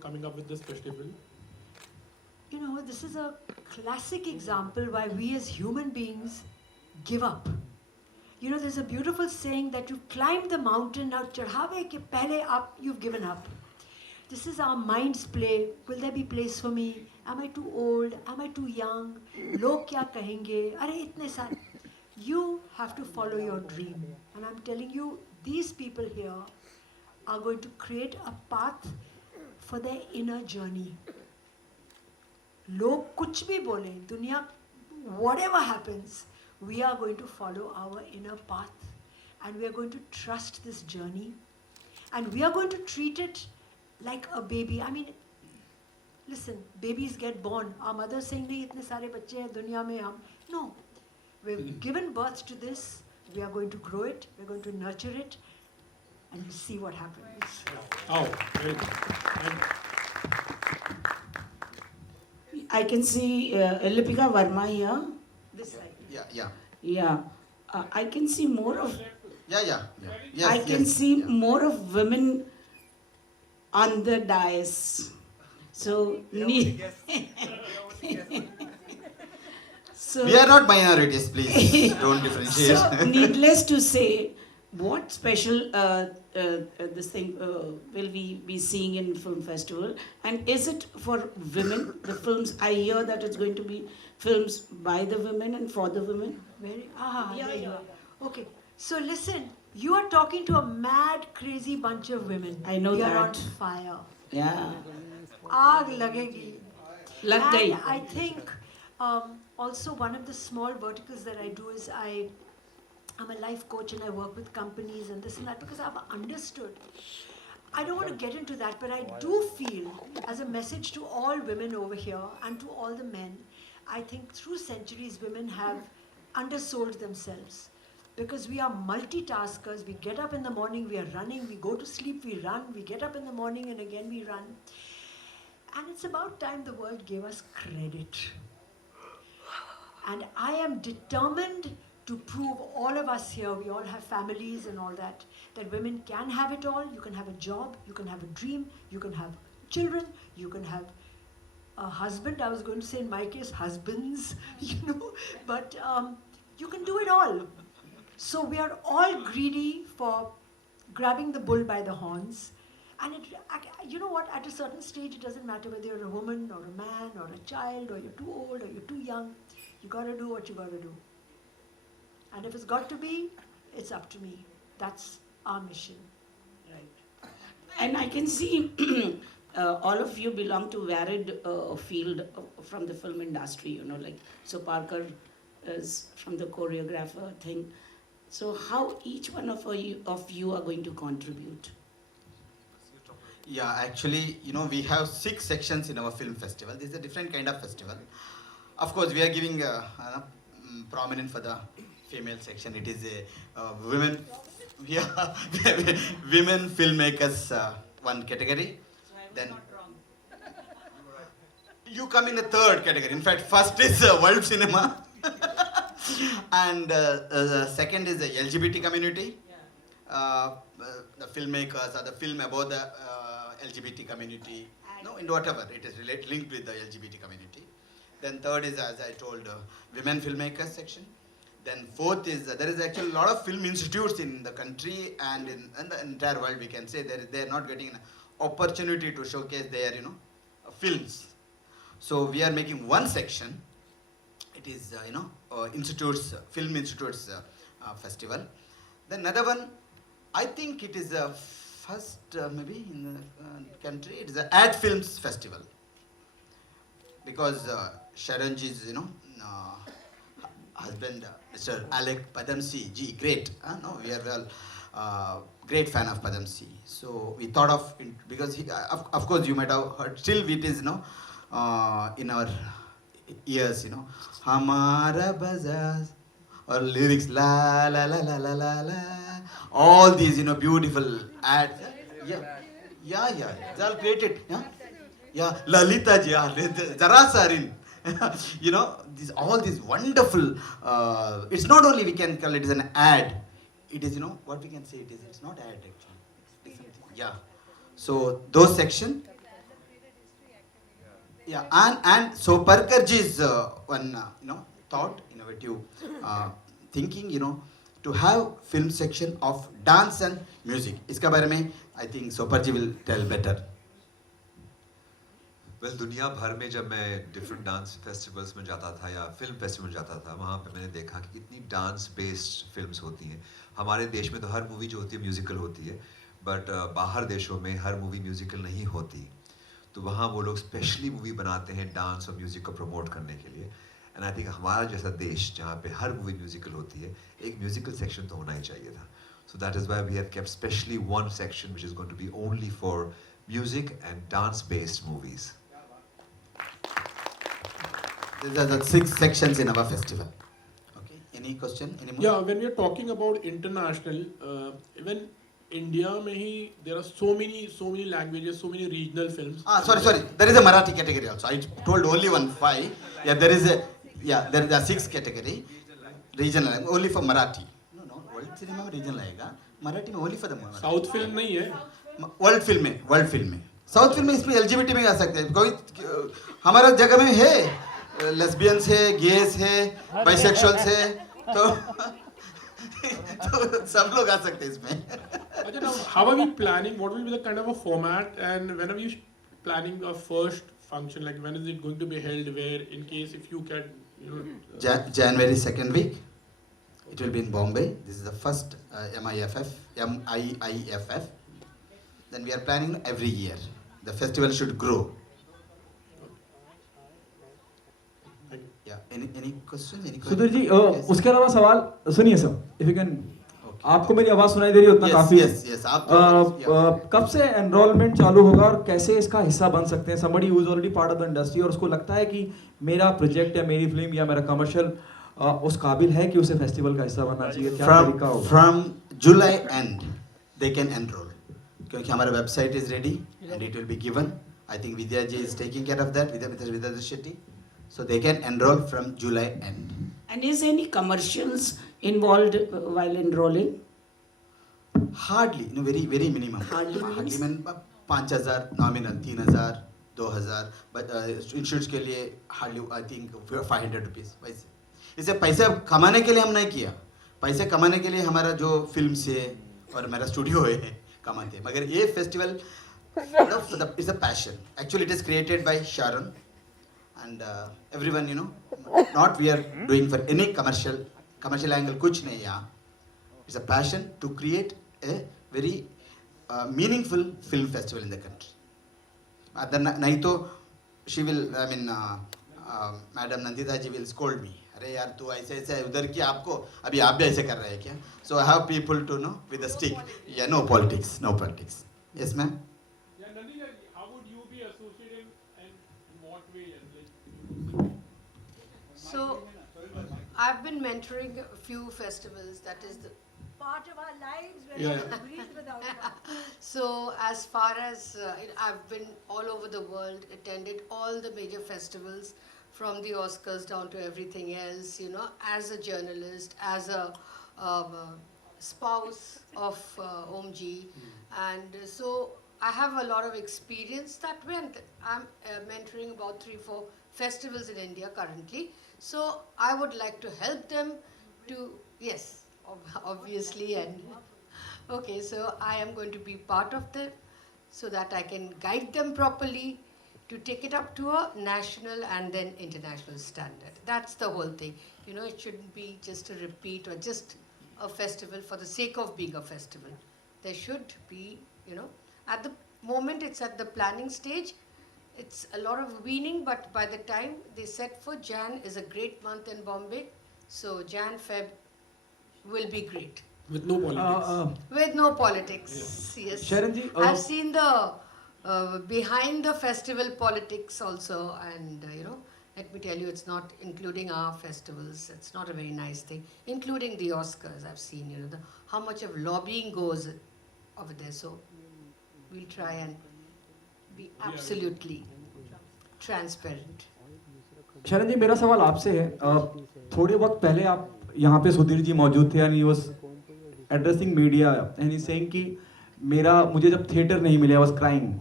coming up with this festival? This is a classic example why we as human beings give up. There's a beautiful saying that you climb the mountain, now chadhave ke pehle up, you've given up. This is our mind's play. Will there be place for me? Am I too old? Am I too young? Log kya kahenge? Are itne sare. You have to follow your dream. And I'm telling you, these people here are going to create a path for their inner journey. Log kuch bhi bole, dunya, whatever happens, we are going to follow our inner path. And we are going to trust this journey. And we are going to treat it like a baby. I mean, listen, babies get born. Our mother saying, nahi, itne sare bacche hain duniya mein hum. No. We've given birth to this. We are going to grow it. We're going to nurture it. And we'll see what happens. Oh, very good. I can see Lipika Verma here. This side. Yeah. I can see more of... Yes, I can see more of women on the dais. So, so we are not minorities, please. Don't differentiate. So, needless to say, what special this thing will we be seeing in film festival? And is it for women? The films, I hear that it's going to be films by the women and for the women. There you are. Okay. So listen, you are talking to a mad, crazy bunch of women. I know they that. are on fire. Yeah. Aag lagegi. Lag And gayi. I think also one of the small verticals that I do is I'm a life coach and I work with companies and this and that because I've understood. I don't want to get into that, but I do feel as a message to all women over here and to all the men, I think through centuries women have undersold themselves because we are multitaskers. We get up in the morning, we are running, we go to sleep, we run, we get up in the morning and again we run. And it's about time the world gave us credit. And I am determined to prove all of us here, we all have families and all that women can have it all. You can have a job, you can have a dream, you can have children, you can have a husband. I was going to say in my case, husbands, but you can do it all. So we are all greedy for grabbing the bull by the horns. And you know what, at a certain stage, it doesn't matter whether you're a woman or a man or a child or you're too old or you're too young. You gotta do what you gotta do. And if it's got to be, it's up to me. That's our mission. Right. And I can see all of you belong to varied field from the film industry, so Parker is from the choreographer thing. So how each one of you are going to contribute? Yeah, actually, we have 6 sections in our film festival. This is a different kind of festival. Of course, we are giving prominence for the female section. It is a women filmmakers one category. Then you come in the 3rd category. In fact, first is world cinema, and second is the LGBT community. The filmmakers or the film about the LGBT community. No, in whatever it is linked with the LGBT community. Then 3rd is, as I told, women filmmakers section. Then 4th is there is actually a lot of film institutes in the country and in the entire world. We can say they are not getting an opportunity to showcase their films. So we are making one section. It is institutes, film institutes festival. Then another one, I think it is the first maybe in the country. It is the ad films festival because Sharonji's husband, Mr. Alec Padamsi ji, great. No, we are all great fan of Padamsi. So we thought of because he, of course you might have heard. Still it is in our ears. Hamara Bazaz or lyrics la la la la la la la. All these beautiful ads. Yeah. It's all created. Yeah. Lalita ji, Zara Sarin. All these wonderful. It's not only we can call it as an ad. It is what we can say it is. It's not ad actually. Yeah. So those section. Yeah, and so Parker ji's one thought, innovative thinking, to have film section of dance and music. इसका बारे में I think Sopar ji will tell better. Well दुनिया भर में जब मैं different dance festivals में जाता था या फिल्म फेस्टिवल में जाता था, वहाँ पे मैंने देखा कि कितनी डांस बेस्ड फिल्म्स होती हैं. हमारे देश में तो हर मूवी जो होती है म्यूजिकल होती है, बट बाहर देशों में हर मूवी म्यूजिकल नहीं होती. तो वहाँ वो लोग स्पेशली मूवी बनाते हैं डांस और म्यूजिक को प्रमोट करने के लिए. एंड आई थिंक हमारा जैसा देश जहाँ पे हर मूवी म्यूजिकल होती है, एक म्यूजिकल सेक्शन तो होना ही चाहिए था. So that is why we have kept specially one section which is going to be only for music and dance based movies. These are the 6 sections in our festival. Okay. Any question? Any more? Yeah, when we are talking about international, even India में ही there are so many languages, so many regional films. Sorry. There is a Marathi category also. I told only 5. Yeah, there are 6 category. Regional only for Marathi. No, world cinema में regional आएगा. Marathi में only for the Marathi. South film नहीं है. World film में south film में इसमें LGBT में आ सकते हैं. कोई हमारा जगह में है, लेस्बियंस है, गेस है, बाइसेक्सुअल्स है, तो सब लोग आ सकते हैं इसमें. अच्छा, now how are we planning? What will be the kind of a format, and when are we planning our first function? Like when is it going to be held? Where, in case if you can, January 2nd week. It will be in Bombay. This is the first MIIFF. Then we are planning every year. The festival should grow. Yeah. Any question? Sudhir ji, उसके अलावा सवाल सुनिए sir, if you can. आपको मेरी आवाज सुनाई दे रही है उतना काफी है. Yes. आप कब से एनरोलमेंट चालू होगा और कैसे इसका हिस्सा बन सकते हैं? somebody who is already part of the industry और उसको लगता है कि मेरा प्रोजेक्ट या मेरी फिल्म या मेरा कमर्शियल उस काबिल है कि उसे फेस्टिवल का हिस्सा बनना चाहिए, क्या तरीका होगा? From July end they can enroll. क्योंकि हमारा website is ready and it will be given. I think Vidya ji is taking care of that with the Shetty. So they can enroll from July end. And is any commercials involved while enrolling? Hardly, very minimum. Hardly means? 5,000 nominal, 3,000, 2,000, but insurance के लिए hardly I think 500 rupees. इसे पैसे कमाने के लिए हम नहीं किया. पैसे कमाने के लिए हमारा जो फिल्म से और मेरा स्टूडियो है कमाते हैं. मगर ये festival is a passion. Actually it is created by Sharon. And everyone, not we are doing for any commercial angle, कुछ नहीं यहाँ. It's a passion to create a very meaningful film festival in the country. नहीं तो she will, Madam Nandita ji will scold me. अरे यार तू ऐसे उधर की आपको अभी आप भी ऐसे कर रहे हैं क्या? So I have people to know with a stick. Yeah, no politics. Yes, ma'am. Yeah, Nandita, how would you be associated and in what way? So, I've been mentoring a few festivals. That is the Part of our lives when Yeah. we breathe without one. so as far as I've been all over the world, attended all the major festivals, from the Oscars down to everything else. As a journalist, as a spouse of OMG, and so I have a lot of experience that went. I'm mentoring about 3-4 festivals in India currently. So I would like to help them to, yes, obviously, and okay, so I am going to be part of them so that I can guide them properly to take it up to a national and then international standard. That's the whole thing. It shouldn't be just a repeat or just a festival for the sake of being a festival. There should be, at the moment it's at the planning stage. It's a lot of weaning, but by the time they set for Jan is a great month in Bombay. So Jan, Feb will be great. With no politics. With no politics, yes. Sharon ji, I've seen the behind the festival politics also, and let me tell you, it's not including our festivals. It's not a very nice thing. Including the Oscars, I've seen how much of lobbying goes over there. So we'll try and be absolutely transparent. शरण जी, मेरा सवाल आपसे है. थोड़े वक्त पहले आप यहाँ पे सुधीर जी मौजूद थे, and he was addressing media and he's saying कि मुझे जब थिएटर नहीं मिले, I was crying.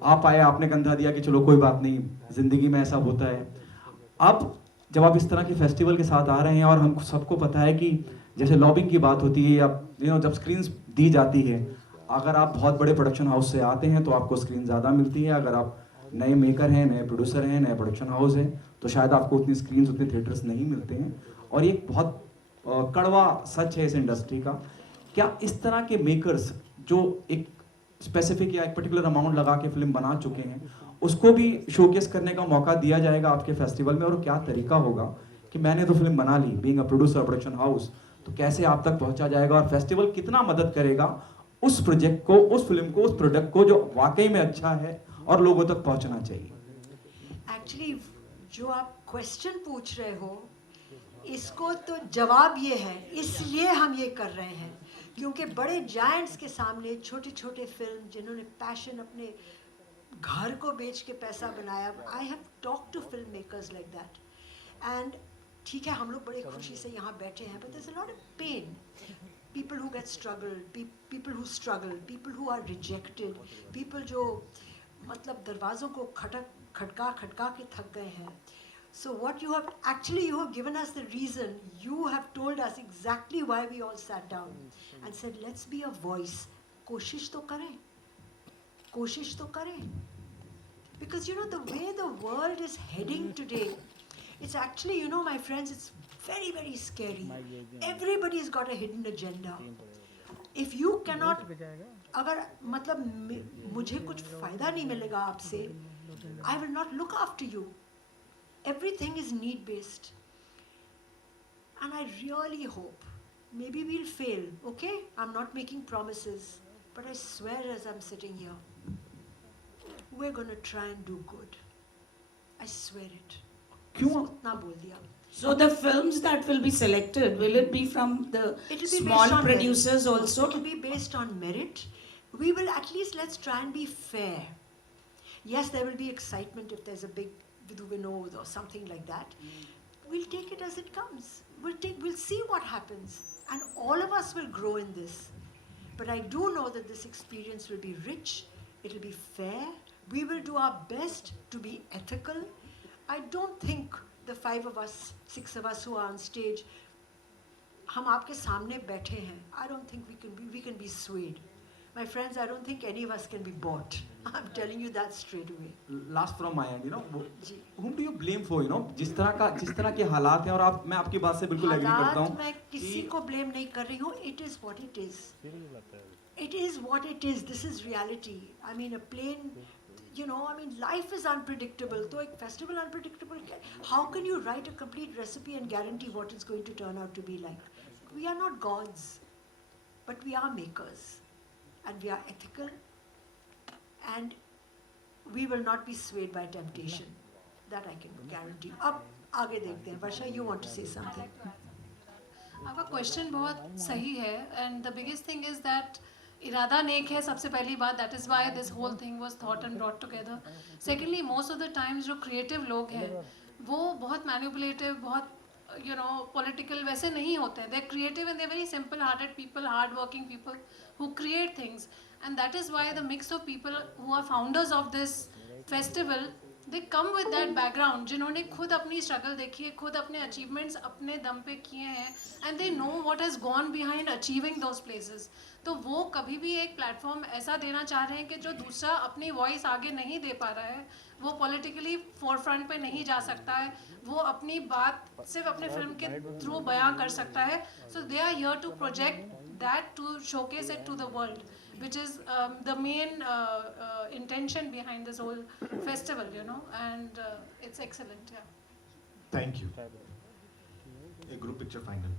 आप आए, आपने कंधा दिया कि चलो कोई बात नहीं, ज़िंदगी में ऐसा होता है। अब जब आप इस तरह के फेस्टिवल के साथ आ रहे हैं और हम सबको पता है कि जैसे लॉबिंग की बात होती है या जब स्क्रीन्स दी जाती है, अगर आप बहुत बड़े प्रोडक्शन हाउस से आते हैं तो आपको स्क्रीन ज़्यादा मिलती है, अगर आप नए मेकर हैं, नए प्रोड्यूसर हैं, नए प्रोडक्शन हाउस हैं, तो शायद आपको उतनी स्क्रीन्स, उतने थिएटर्स नहीं मिलते हैं। और ये एक बहुत कड़वा सच है इस इंडस्ट्री का। क्या इस तरह के मेकर्स जो एक स्पेसिफिक या एक पर्टिकुलर अमाउंट लगा के फिल्म बना चुके हैं, उसको भी शोकेस करने का मौका दिया जाएगा आपके फेस्टिवल में? और क्या तरीका होगा कि मैंने तो फिल्म बना ली, being a producer, production house, तो कैसे आप तक पहुंचा जाएगा? और फेस्टिवल कितना मदद करेगा उस प्रोजेक्ट को, उस फिल्म को, उस प्रोडक्ट को जो वाकई में अच्छा है और लोगों तक पहुंचना चाहिए? एक्चुअली जो आप क्वेश्चन पूछ रहे हो, इसको तो जवाब ये है, इसलिए हम ये कर रहे हैं क्योंकि बड़े जायंट्स के सामने छोटे छोटे फिल्म जिन्होंने पैशन अपने घर को बेच के पैसा बनाया, I have talk to film makers like that. And ठीक है, हम लोग बड़े खुशी से यहाँ बैठे हैं, but there is a lot of pain, people who get struggled, people who struggle, people who are rejected, people जो मतलब दरवाज़ों को खटका खटका के थक गए हैं. So what you have given us the reason, you have told us exactly why we all sat down and said let's be a voice. कोशिश तो करें. Because the way the world is heading today, it's actually, my friends, it's very, very scary. Everybody's got a hidden agenda. If you cannot, अगर मतलब मुझे कुछ फ़ायदा नहीं मिलेगा आपसे, I will not look after you. Everything is need based. And I really hope, maybe we'll fail, okay? I'm not making promises, but I swear as I'm sitting here, we're going to try and do good. I swear it. क्यों? उतना बोल दिया. So the films that will be selected, will it be from the small producers also? It will be based on merit. We will at least, let's try and be fair. Yes, there will be excitement if there's a big Vinod or something like that. We'll take it as it comes. We'll see what happens. And all of us will grow in this. But I do know that this experience will be rich. It will be fair. We will do our best to be ethical. I don't think the 5 of us, 6 of us who are on stage, हम आपके सामने बैठे हैं. I don't think we can be swayed. My friends, I don't think any of us can be bought. I'm telling you that straight away. Last from my end, ji. whom do you blame for, जिस तरह के हालात हैं, और मैं आपकी बात से बिल्कुल एग्री करता हूँ. मैं किसी को blame नहीं कर रही हूँ. It is what it is. It is what it is. This is reality. I mean, a plane. Life is unpredictable. So a festival unpredictable. How can you write a complete recipe and guarantee what it's going to turn out to be like? We are not gods, but we are makers, and we are ethical, and we will not be swayed by temptation. That I can guarantee. अब आगे देखते हैं. Varsha, you want to say something? आपका question बहुत सही है, and the biggest thing is that इरादा नेक है सबसे पहली बात. That is why this whole thing was thought and brought together. Secondly, most of the times जो क्रिएटिव लोग हैं वो बहुत मैनिपुलेटिव, बहुत पॉलिटिकल वैसे नहीं होते हैं. They are creative and they are very simple hearted people, hard working people who create things. And that is why the mix of people who are founders of this festival, they come with that background, जिन्होंने खुद अपनी struggle देखी है, खुद अपने achievements अपने दम पे किए हैं, and they know what has gone behind achieving those places. तो वो कभी भी एक प्लेटफॉर्म ऐसा देना चाह रहे हैं कि जो दूसरा अपनी वॉइस आगे नहीं दे पा रहा है, वो पॉलिटिकली फोरफ्रंट पे नहीं जा सकता है, वो अपनी बात सिर्फ अपने फिल्म के थ्रू बयां कर सकता है. So they are here to project that, to showcase it to the world, which is the main intention behind this whole festival, and it's excellent. Yeah. Thank you. A group picture final.